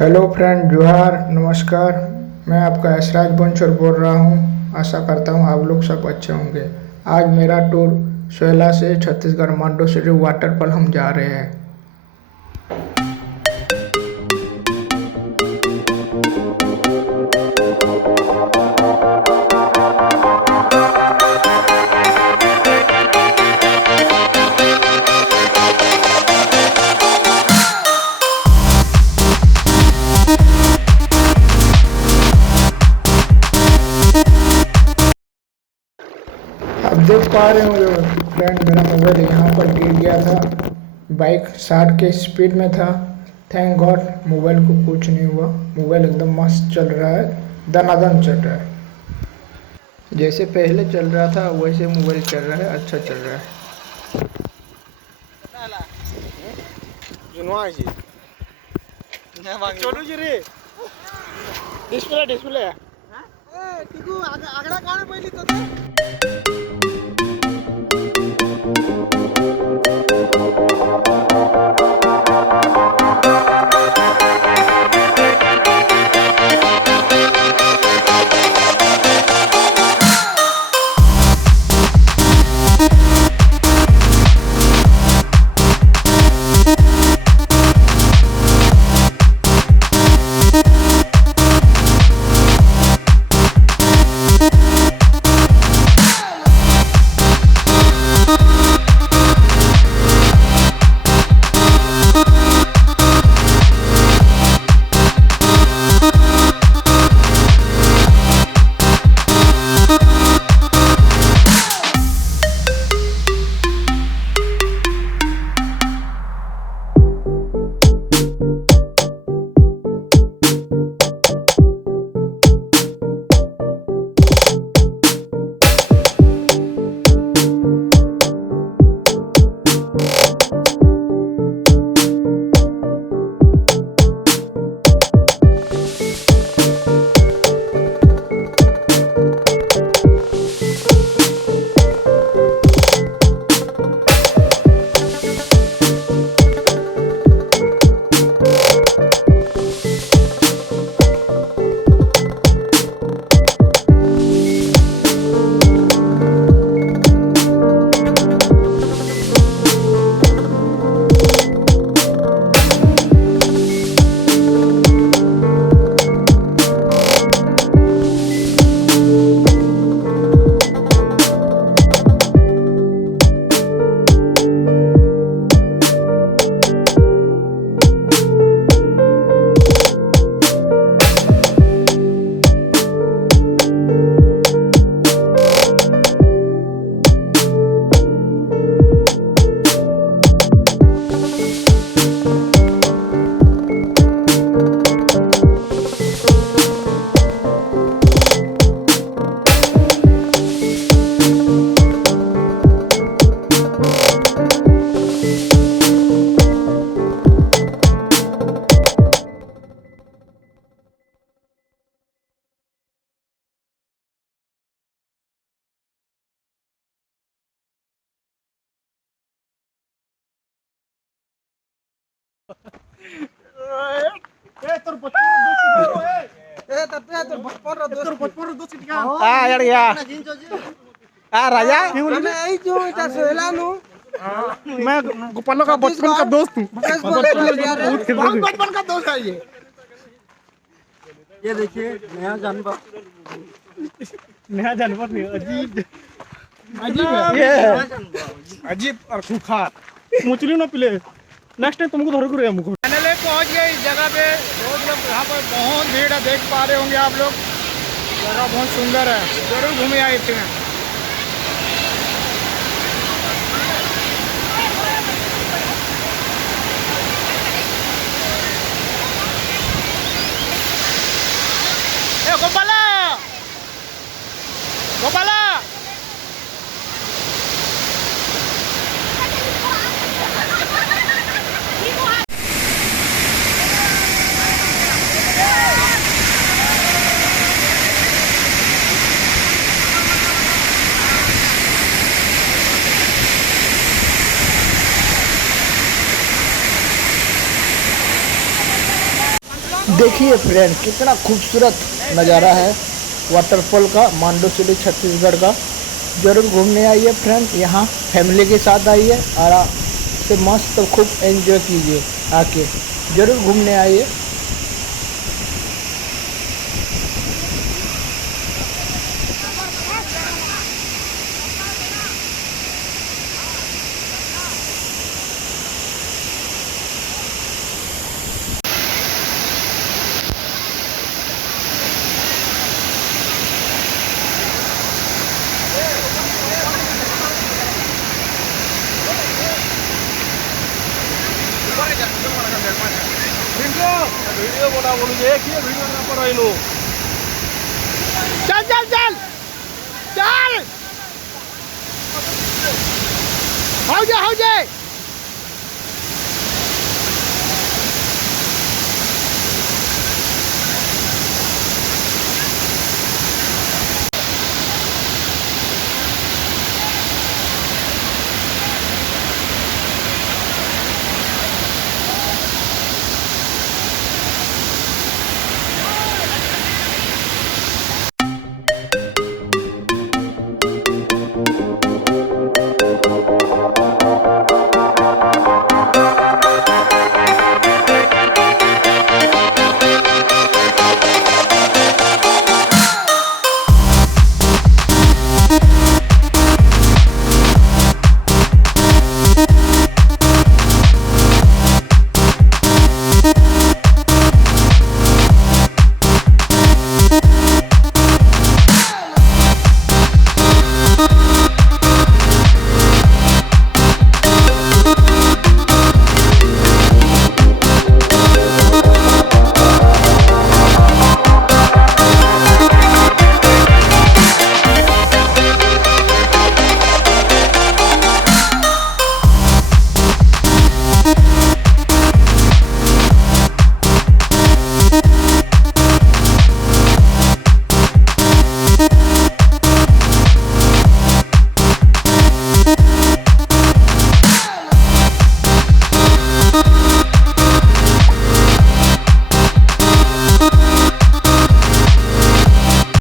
Hello friend, जोहार, नमस्कार। मैं आपका राज बंचोर बोल रहा हूँ। आशा करता हूँ आप लोग सब अच्छे होंगे। आज मेरा टूर सोयला से छत्तीसगढ़ मांडोसिरी वाटरफॉल हम जा रहे हैं। आप देख पा रहे होंगे फ्रेंड, मेरा मोबाइल यहाँ पर गिर गया था। बाइक 60 के स्पीड में था। थैंक गॉड मोबाइल को कुछ नहीं हुआ। मोबाइल एकदम मस्त चल रहा है, दनादन चल रहा है। जैसे पहले चल रहा था वैसे मोबाइल चल रहा है, अच्छा चल रहा है। चलो जी रे डिस्प्ले डिस्प्ले ए टिकू आगड़ा काने पहिली तो ए तोर बचपन रो दोस्त क्या आ यार या आ राजा मैं आई जो इटा सोहेला नु मैं गोपालो का बचपन का दोस्त हूं। बचपन का दोस्त है ये देखिए नया जानवर नहीं अजीब अजीब और खूंखार मुचली ना पिले। नेक्स्ट टाइम तुमको धरो करो मुझको। फाइनली पहुंच गए इस जगह पे। रोड लोग यहाँ पर बहुत भीड़ है, देख पा रहे होंगे आप लोग। जगह बहुत सुंदर है, जरूर घूमे आए थे। गोपाला गोपाला देखिए फ्रेंड कितना खूबसूरत नज़ारा है वाटरफॉल का, मांडोसिली छत्तीसगढ़ का। ज़रूर घूमने आइए फ्रेंड, यहाँ फैमिली के साथ आइए, आराम से मस्त तो खूब एंजॉय कीजिए आके, ज़रूर घूमने आइए। वीडियो बना बोलू देखिए वीडियो ना पर आइलो चल चल चल चल हो जा